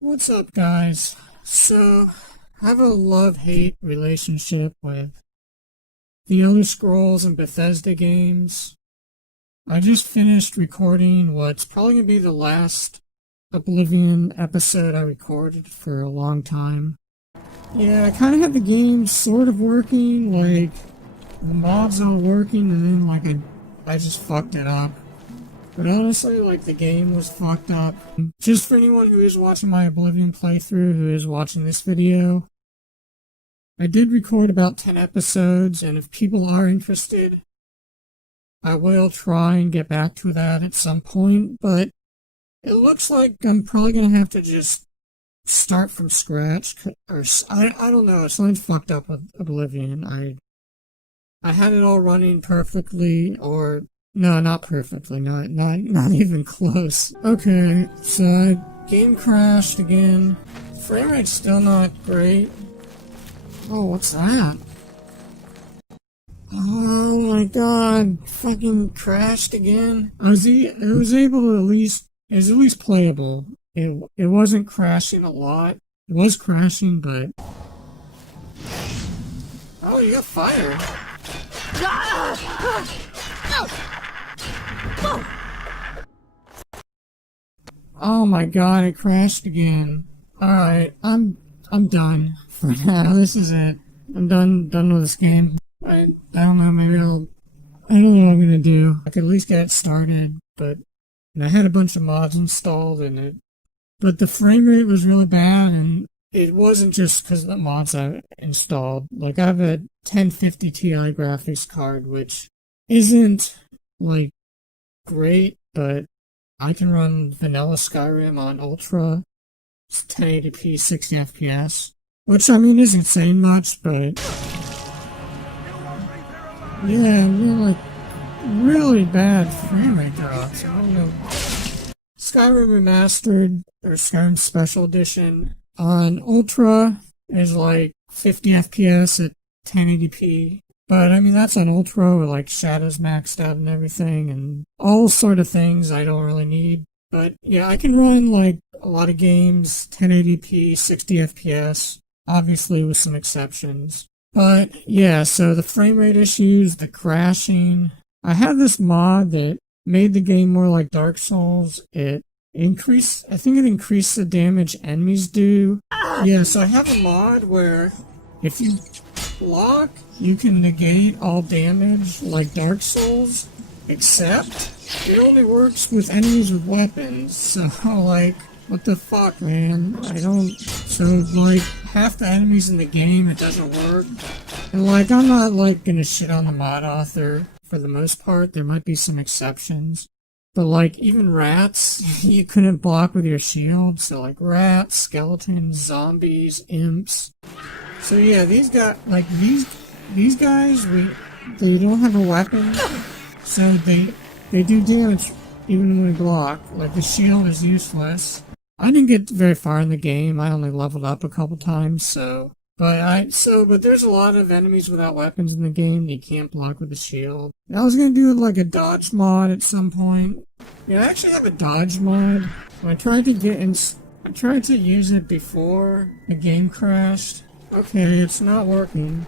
What's up, guys? So, I have a love-hate relationship with the Elder Scrolls and Bethesda games. I just finished recording what's probably going to be the last Oblivion episode I recorded for a long time. Yeah, I kind of had the game sort of working, like, the mods all working, and then, I just fucked it up. But honestly, the game was fucked up. Just for anyone who is watching my Oblivion playthrough, who is watching this video, I did record about 10 episodes, and if people are interested, I will try and get back to that at some point, but it looks like I'm probably going to have to just start from scratch, or I don't know, something's fucked up with Oblivion. I had it all running perfectly, or no, not perfectly, not even close. Okay, so game crashed again. Frame rate's still not great. Oh, what's that? Oh my god, fucking crashed again. It was able to it was at least playable. It wasn't crashing a lot. It was crashing, but... Oh, you got fire. Oh my god, it crashed again. Alright, I'm done for now. This is it. I'm done with this game. I don't know, maybe I don't know what I'm gonna do. I could at least get it started, but I had a bunch of mods installed but the frame rate was really bad, and it wasn't just because of the mods I installed. I have a 1050 Ti graphics card, which isn't, great, but I can run vanilla Skyrim on Ultra. It's 1080p, 60 FPS. Which, isn't saying much, but... Yeah, really bad frame rate drops. I don't know. Skyrim Remastered, or Skyrim Special Edition, on Ultra is 50 FPS at 1080p. But, that's on Ultra with, shadows maxed out and everything, and all sort of things I don't really need. But, yeah, I can run, a lot of games, 1080p, 60 FPS, obviously with some exceptions. But, yeah, so the frame rate issues, the crashing. I had this mod that made the game more like Dark Souls. I think it increased the damage enemies do. Yeah, so I have a mod where if you block, you can negate all damage like Dark Souls, except it only works with enemies with weapons. So, what the fuck, man? So, half the enemies in the game, it doesn't work. And, I'm not, gonna shit on the mod author for the most part. There might be some exceptions. But, even rats, you couldn't block with your shield. So, rats, skeletons, zombies, imps. So, yeah, these guys, these guys, they don't have a weapon. So, they do damage even when we block. The shield is useless. I didn't get very far in the game. I only leveled up a couple times, but there's a lot of enemies without weapons in the game. You can't block with the shield. I was gonna do a dodge mod at some point. Yeah, I actually have a dodge mod. I tried to use it before the game crashed. Okay, it's not working.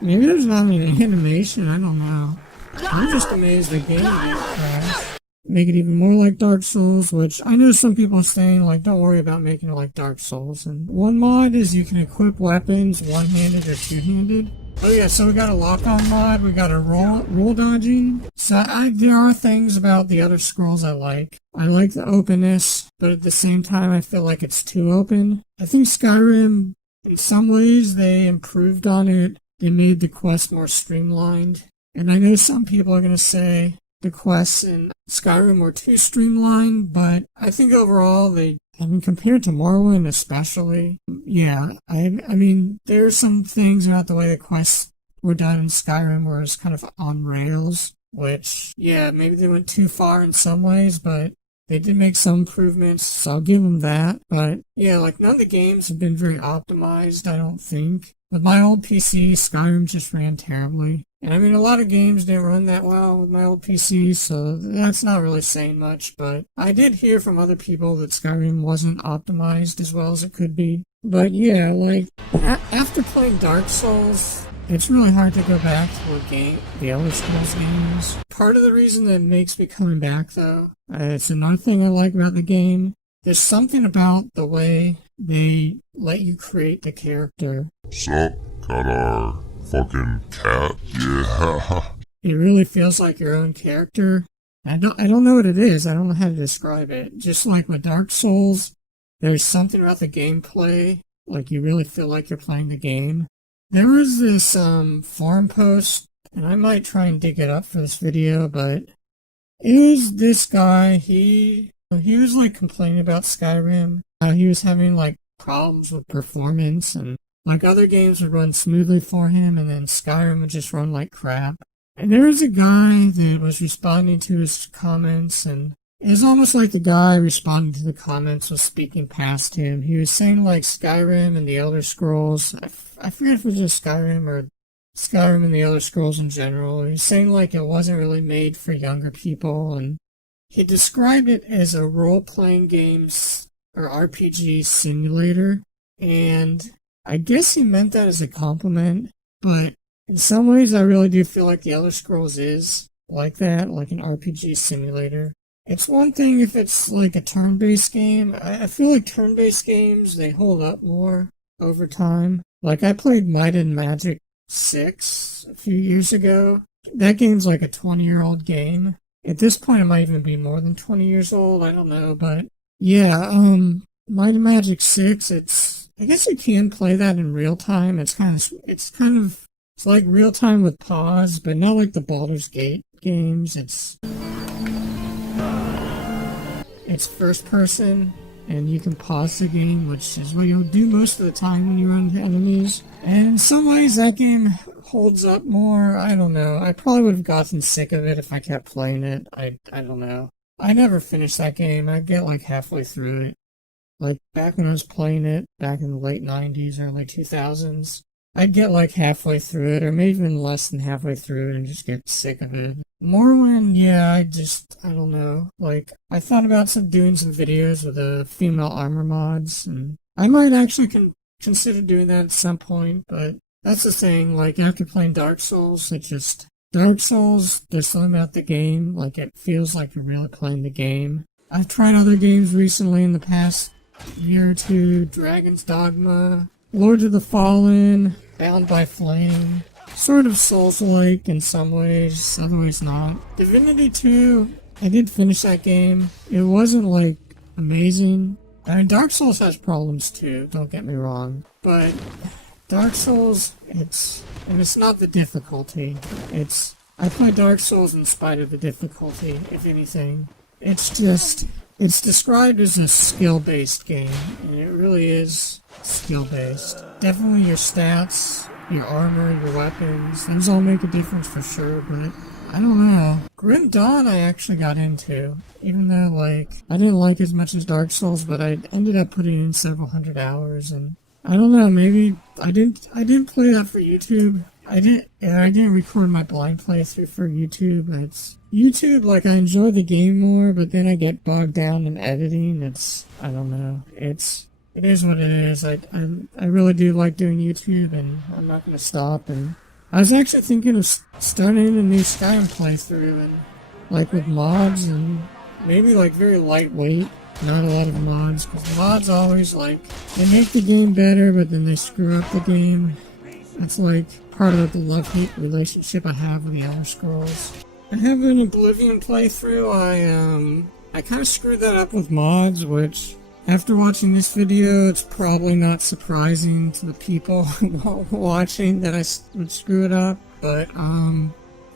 Maybe there's not any animation. I don't know. I'm just amazed the game didn't crash. Make it even more like Dark Souls, which I know some people are saying, don't worry about making it like Dark Souls. And one mod is you can equip weapons one-handed or two-handed. Oh yeah, so we got a lock-on mod, we got a roll dodging. So there are things about the Elder Scrolls I like. I like the openness, but at the same time I feel like it's too open. I think Skyrim, in some ways, they improved on it. They made the quest more streamlined. And I know some people are going to say the quests in Skyrim were too streamlined, but I think overall compared to Morrowind especially, yeah, there's some things about the way the quests were done in Skyrim where it's kind of on rails, which, yeah, maybe they went too far in some ways, but they did make some improvements, so I'll give them that. But, yeah, none of the games have been very optimized, I don't think. With my old PC, Skyrim just ran terribly. And I mean, a lot of games didn't run that well with my old PC, so that's not really saying much, but I did hear from other people that Skyrim wasn't optimized as well as it could be. But yeah, like, after playing Dark Souls, it's really hard to go back to the Elder Scrolls games. Part of the reason that makes me coming back, though, it's another thing I like about the game. There's something about the way they let you create the character. Sup, got our fucking cat? Yeah. It really feels like your own character. I don't know what it is. I don't know how to describe it. Just like with Dark Souls, there's something about the gameplay, like you really feel like you're playing the game. There was this forum post, and I might try and dig it up for this video, but it was this guy. He was like complaining about Skyrim. He was having like problems with performance, and like other games would run smoothly for him, and then Skyrim would just run like crap. And there was a guy that was responding to his comments, and it was almost like the guy responding to the comments was speaking past him. He was saying like Skyrim and the Elder Scrolls. I forget if it was just Skyrim or Skyrim and the Elder Scrolls in general. He was saying like it wasn't really made for younger people, and he described it as a role-playing games or RPG simulator. And I guess he meant that as a compliment, but in some ways I really do feel like the Elder Scrolls is like that, like an RPG simulator. It's one thing if it's like a turn-based game. I feel like turn-based games, they hold up more over time. Like I played Might and Magic 6 a few years ago. That game's like a 20-year-old game. At this point it might even be more than 20 years old, I don't know, but yeah, Might and Magic 6, I guess you can play that in real time. It's like real time with pause, but not like the Baldur's Gate games. It's first person, and you can pause the game, which is what you'll do most of the time when you run into enemies. And in some ways, that game holds up more. I don't know. I probably would have gotten sick of it if I kept playing it. I don't know. I never finished that game. I'd get like halfway through it. Like back when I was playing it, back in the late 90s, early 2000s, I'd get like halfway through it, or maybe even less than halfway through it, and just get sick of it. Morrowind, yeah, I don't know. Like, I thought about doing some videos with the female armor mods, and I might actually consider doing that at some point, but that's the thing, like, after playing Dark Souls, Dark Souls, there's something about the game, like, it feels like you're really playing the game. I've tried other games recently in the past year or two, Dragon's Dogma, Lord of the Fallen, Bound by Flame, sort of Souls-like in some ways, other ways not. Divinity 2, I did finish that game. It wasn't, like, amazing. I mean, Dark Souls has problems too, don't get me wrong. But Dark Souls, it's not the difficulty. I play Dark Souls in spite of the difficulty, if anything. It's described as a skill-based game, and it really is skill-based. Definitely your stats, your armor, your weapons, those all make a difference for sure, but I don't know. Grim Dawn I actually got into, even though, like, I didn't like as much as Dark Souls, but I ended up putting in several hundred hours, and I don't know, maybe I didn't play that for YouTube. I didn't record my blind playthrough for YouTube. YouTube, like, I enjoy the game more, but then I get bogged down in editing. I don't know. It is what it is. I really do like doing YouTube, and I'm not going to stop. And I was actually thinking of starting a new Skyrim playthrough, and like with mods, and maybe like very lightweight, not a lot of mods, because mods always, like, they make the game better, but then they screw up the game. That's like part of the love-hate relationship I have with the Elder Scrolls. I have an Oblivion playthrough. I kind of screwed that up with mods, which, after watching this video, it's probably not surprising to the people watching that I would screw it up. But,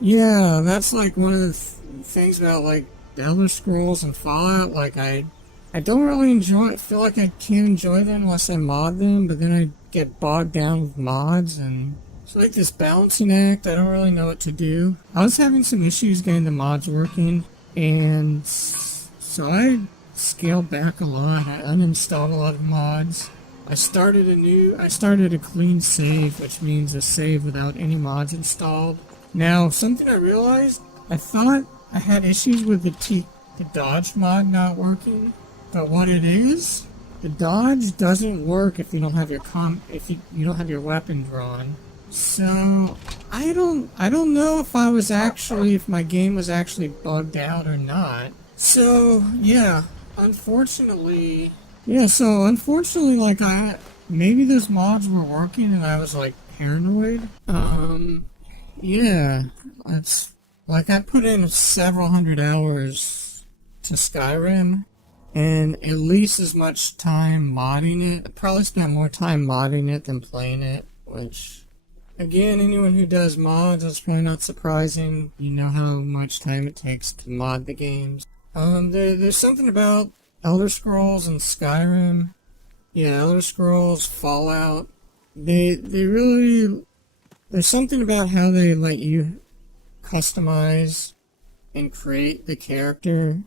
yeah, that's like one of the things about, like, the Elder Scrolls and Fallout. Like, I don't really I feel like I can't enjoy them unless I mod them, but then I get bogged down with mods, and it's like this balancing act. I don't really know what to do. I was having some issues getting the mods working, and so I scaled back a lot. I uninstalled a lot of mods. I started a clean save, which means a save without any mods installed. Now, something I realized, I thought I had issues with the dodge mod not working, but what it is, the dodge doesn't work if you don't have your you don't have your weapon drawn. So I don't know if if my game was actually bugged out or not. So yeah, unfortunately, like maybe those mods were working and I was like paranoid. Yeah, that's like I put in several hundred hours to Skyrim and at least as much time modding it. I probably spent more time modding it than playing it, which again, anyone who does mods, that's probably not surprising. You know how much time it takes to mod the games. There's something about Elder Scrolls and Skyrim. Yeah, Elder Scrolls, Fallout. There's something about how they let you customize and create the character.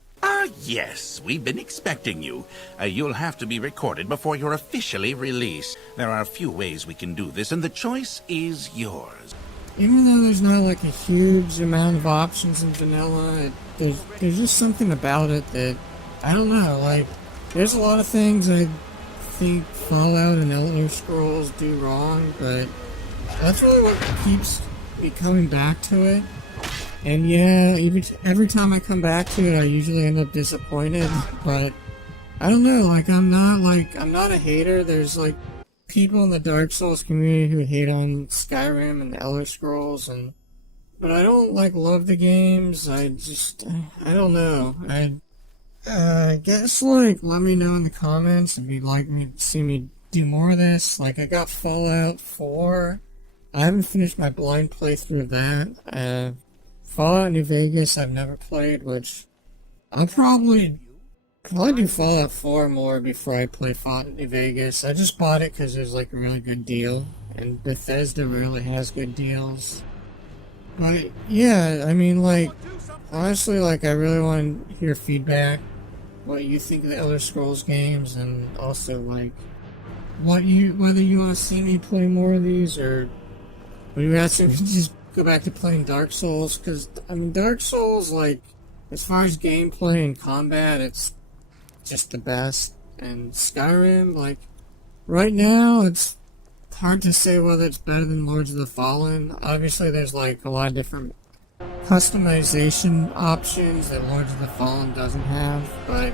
Yes, we've been expecting you. You'll have to be recorded before you're officially released. There are a few ways we can do this, and the choice is yours. Even though there's not like a huge amount of options in vanilla, there's just something about it that, I don't know, like, there's a lot of things I think Fallout and Elder Scrolls do wrong, but that's really what keeps me coming back to it. And yeah, every time I come back to it, I usually end up disappointed. But I don't know, like I'm not a hater. There's like people in the Dark Souls community who hate on Skyrim and Elder Scrolls, but I don't like love the games. I don't know. I guess like let me know in the comments if you'd like me to see me do more of this. Like I got Fallout 4. I haven't finished my blind playthrough of that. Fallout New Vegas I've never played, which I'll probably do Fallout 4 more before I play Fallout New Vegas. I just bought it because it was like a really good deal, and Bethesda really has good deals. But yeah, I mean like, honestly, like I really want to hear feedback, what you think of the Elder Scrolls games, and also like, whether you want to see me play more of these, or would you ask me to just go back to playing Dark Souls, because, I mean, Dark Souls, like, as far as gameplay and combat, it's just the best. And Skyrim, like, right now, it's hard to say whether it's better than Lords of the Fallen. Obviously, there's, like, a lot of different customization options that Lords of the Fallen doesn't have, but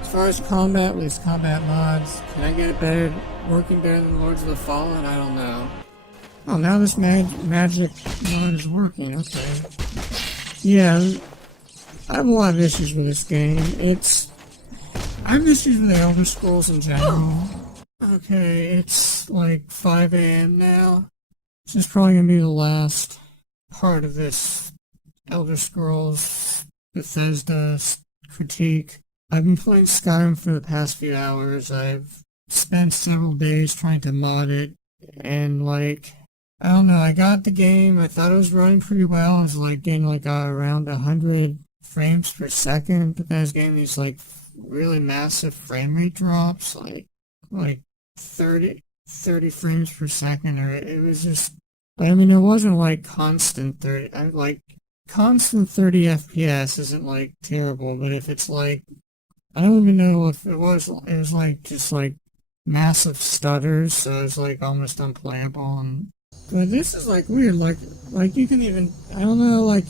as far as combat, with these combat mods, can I get it working better than Lords of the Fallen? I don't know. Oh, now this magic mod is working, okay. Yeah, I have a lot of issues with this game. I have issues with the Elder Scrolls in general. Okay, it's like 5 a.m. now. This is probably gonna be the last part of this Elder Scrolls Bethesda critique. I've been playing Skyrim for the past few hours. I've spent several days trying to mod it, and like, I don't know, I got the game, I thought it was running pretty well. I was like getting like around 100 frames per second, but then I was getting these like really massive frame rate drops, like 30 frames per second, or it was just, I mean, it wasn't like constant 30, constant 30 FPS isn't like terrible, but if it's like, I don't even know if it was like just like massive stutters, so it was like almost unplayable. But this is like weird, like you can even, I don't know like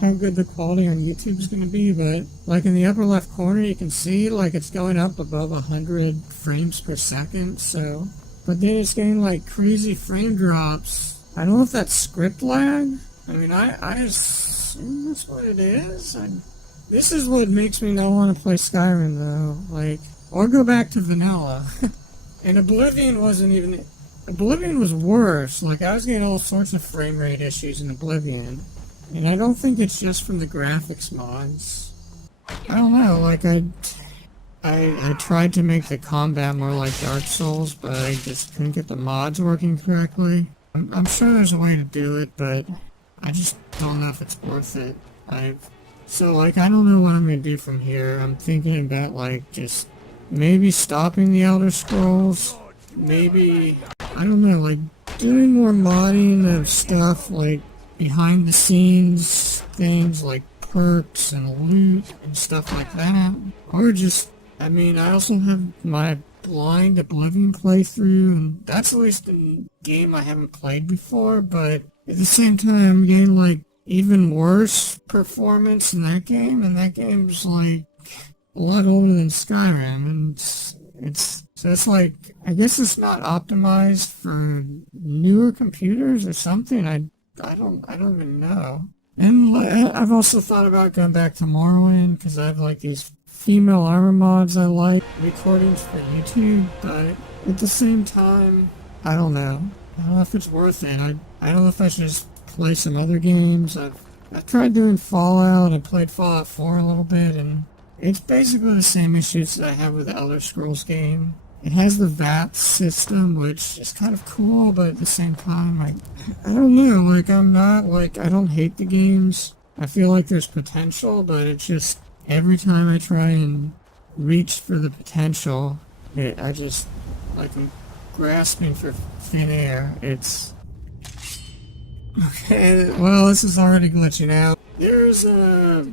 how good the quality on YouTube is gonna be, but like in the upper left corner you can see like it's going up above 100 frames per second, so, but then it's getting like crazy frame drops. I don't know if that's script lag. I mean, I assume that's what it is. This is what makes me not want to play Skyrim though, like, or go back to vanilla. And Oblivion was worse. Like, I was getting all sorts of frame rate issues in Oblivion. And I don't think it's just from the graphics mods. I don't know, like, I tried to make the combat more like Dark Souls, but I just couldn't get the mods working correctly. I'm sure there's a way to do it, but I just don't know if it's worth it. So, like, I don't know what I'm gonna do from here. I'm thinking about, like, just maybe stopping the Elder Scrolls. Maybe, I don't know, like, doing more modding of stuff, like behind the scenes things like perks and loot and stuff like that. Or just, I mean, I also have my Blind Oblivion playthrough, and that's at least a game I haven't played before, but at the same time, I'm getting like even worse performance in that game, and that game's like a lot older than Skyrim, and so it's like, I guess it's not optimized for newer computers or something. I don't even know. And I've also thought about going back to Morrowind, because I have like these female armor mods I like, recordings for YouTube, but at the same time, I don't know. I don't know if it's worth it. I don't know if I should just play some other games. I've tried doing Fallout. I played Fallout 4 a little bit, and it's basically the same issues that I have with the Elder Scrolls game. It has the VAT system, which is kind of cool, but at the same time, like, I don't know, like, I don't hate the games. I feel like there's potential, but it's just, every time I try and reach for the potential, I just, like, I'm grasping for thin air. It's... Okay, well, this is already glitching out. There's a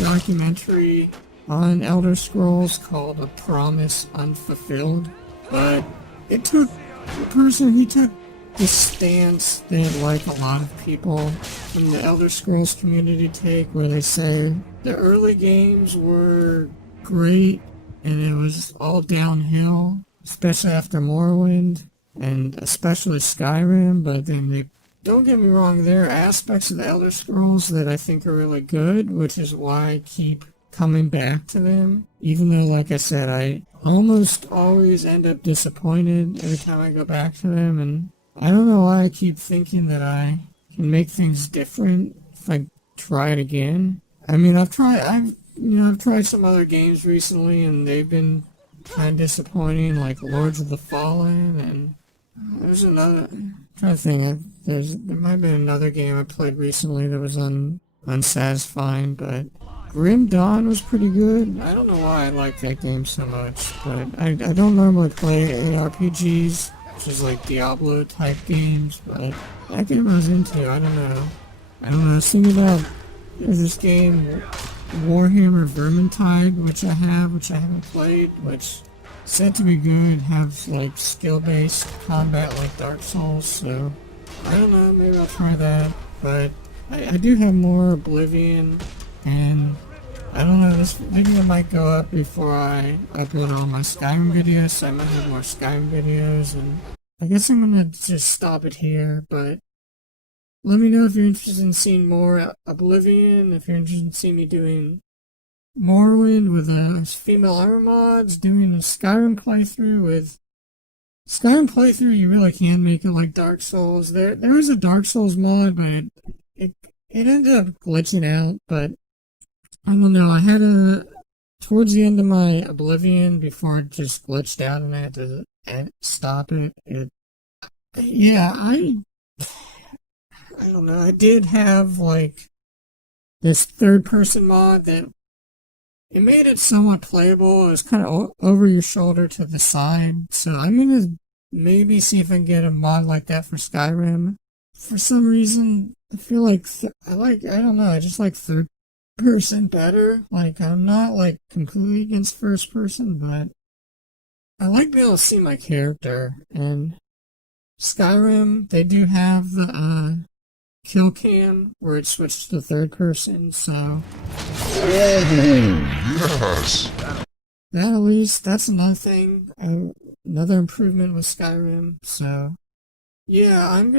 documentary on Elder Scrolls called A Promise Unfulfilled, but it took the person, he took the stance that like a lot of people from the Elder Scrolls community take, where they say the early games were great and it was all downhill, especially after Morrowind and especially Skyrim, but then they, don't get me wrong, there are aspects of the Elder Scrolls that I think are really good, which is why I keep coming back to them, even though, like I said, I almost always end up disappointed every time I go back to them, and I don't know why I keep thinking that I can make things different if I try it again. I mean, I've tried some other games recently, and they've been kind of disappointing, like Lords of the Fallen, and there's another, I'm trying to think, there might have been another game I played recently that was unsatisfying, but Grim Dawn was pretty good. I don't know why I like that game so much, but I don't normally play ARPGs, which is like Diablo type games, but that game I was into. I don't know. I was thinking about, there's this game, Warhammer Vermintide, which I haven't played, which said to be good, have like skill-based combat like Dark Souls, so I don't know, maybe I'll try that, but I do have more Oblivion, and I don't know, this video might go up before I upload all my Skyrim videos, so I might have more Skyrim videos, and I guess I'm gonna just stop it here, but let me know if you're interested in seeing more Oblivion, if you're interested in seeing me doing Morrowind with female armor mods, doing a Skyrim playthrough with... Skyrim playthrough, you really can make it like Dark Souls. There was a Dark Souls mod, but it ended up glitching out, but I don't know, I had towards the end of my Oblivion, before it just glitched out and I had to stop it, yeah, I don't know, I did have, like, this third-person mod that it made it somewhat playable. It was kind of over your shoulder to the side, so I'm gonna maybe see if I can get a mod like that for Skyrim. For some reason, I feel like, I don't know, I just like third person better. Like, I'm not, like, completely against first person, but I like being able to see my character, and Skyrim, they do have the, kill cam, where it switched to third person, so... Oh, yes! That, at least, that's another thing, another improvement with Skyrim, so... Yeah, I'm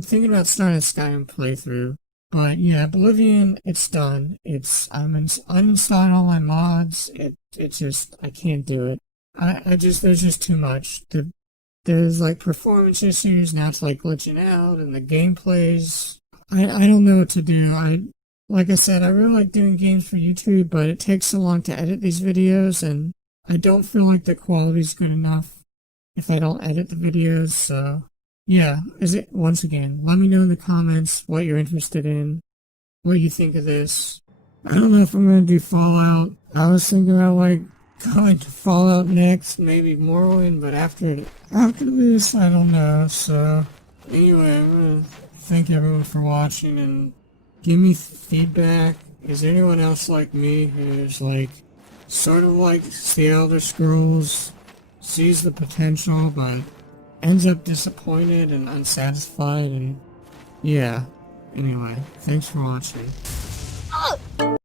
thinking about starting a Skyrim playthrough, but yeah, Oblivion, it's done. I'm uninstalling all my mods, it's just, I can't do it. There's just too much. There's like performance issues, now it's like glitching out, and the gameplay's... I don't know what to do. Like I said, I really like doing games for YouTube, but it takes so long to edit these videos, and I don't feel like the quality's good enough if I don't edit the videos, so... Yeah, once again, let me know in the comments what you're interested in, what you think of this. I don't know if I'm gonna do Fallout. I was thinking about, like, going to Fallout next, maybe Morrowind, but after this, I don't know, so... Anyway, I'm gonna thank everyone for watching and give me feedback. Is there anyone else like me who's like, sort of likes the Elder Scrolls, sees the potential, but ends up disappointed and unsatisfied, and yeah. Anyway, thanks for watching.